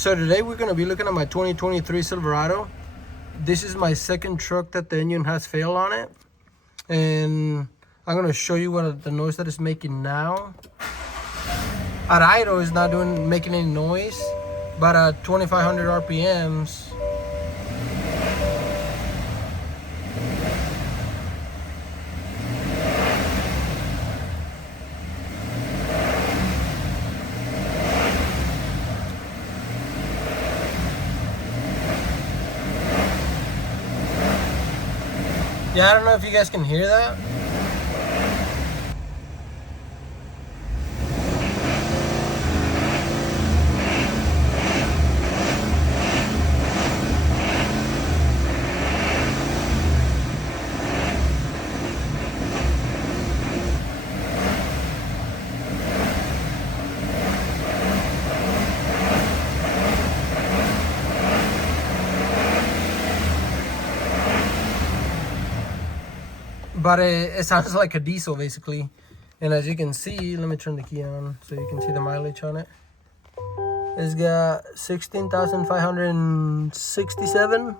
So today we're gonna be looking at my 2023 Silverado. This is my second truck that the engine has failed on it. And I'm gonna show you what the noise that it's making now. At idle, it's not making any noise, but at 2,500 RPMs, yeah, I don't know if you guys can hear that. But it sounds like a diesel basically. And as you can see, let me turn the key on so you can see the mileage on it. It's got 16,567.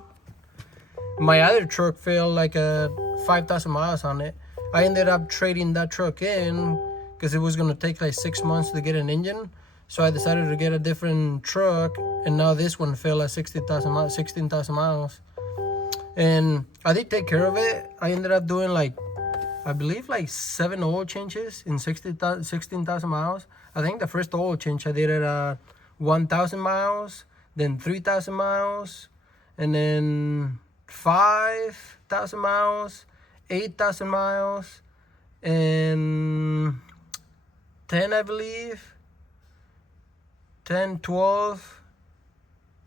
My other truck failed like 5,000 miles on it. I ended up trading that truck in because it was gonna take like 6 months to get an engine. So I decided to get a different truck, and now this one failed at 60,000 miles, 16,000 miles. And I did take care of it. I ended up doing like, I believe like 7 oil changes in 16,000 miles. I think the first oil change I did at 1,000 miles, then 3,000 miles, and then 5,000 miles, 8,000 miles, and 10, I believe, 10, 12,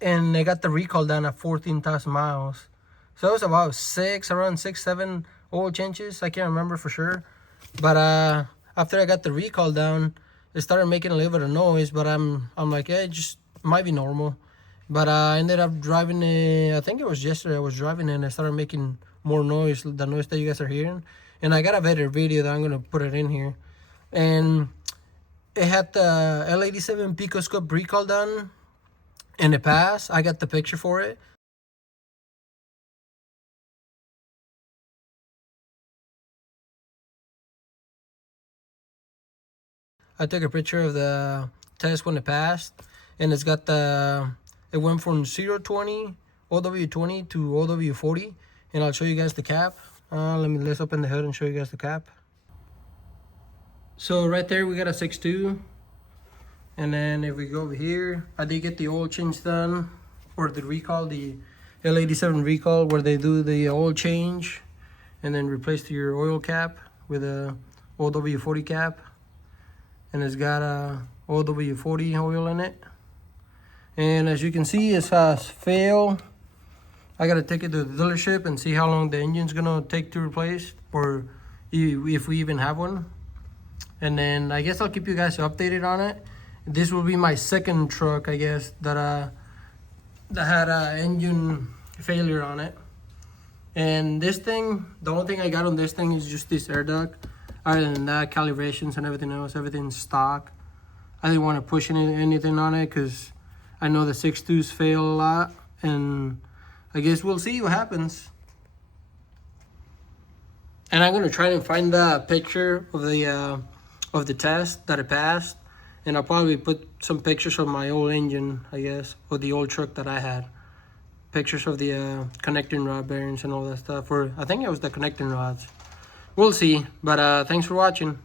and I got the recall done at 14,000 miles. So it was about around 6, 7 oil changes. I can't remember for sure. But after I got the recall down, it started making a little bit of noise. But I'm like, yeah, it just might be normal. But I ended up driving I think it was yesterday I was driving and I started making more noise, the noise that you guys are hearing. And I got a better video that I'm going to put it in here. And it had the L87 Picoscope recall done. And it passed. I got the picture for it. I took a picture of the test when it passed, and it's got it went from 020, OW20 to OW40, and I'll show you guys the cap. Let's open the hood and show you guys the cap. So right there we got a 6.2, and then if we go over here, I did get the oil change done, or the recall, the L87 recall, where they do the oil change, and then replace your oil cap with a OW40 cap. And it's got a OW40 oil in it. And as you can see, it has failed. I gotta take it to the dealership and see how long the engine's gonna take to replace, or if we even have one. And then I guess I'll keep you guys updated on it. This will be my second truck, I guess, that had an engine failure on it. And this thing, the only thing I got on this thing is just this air duct. Other than that, calibrations and everything else, everything's stock. I didn't want to push anything on it because I know the 6.2s fail a lot, and I guess we'll see what happens. And I'm gonna try and find the picture of the test that it passed, and I'll probably put some pictures of my old engine, I guess, or the old truck that I had. Pictures of the connecting rod bearings and all that stuff, or I think it was the connecting rods. We'll see, but thanks for watching.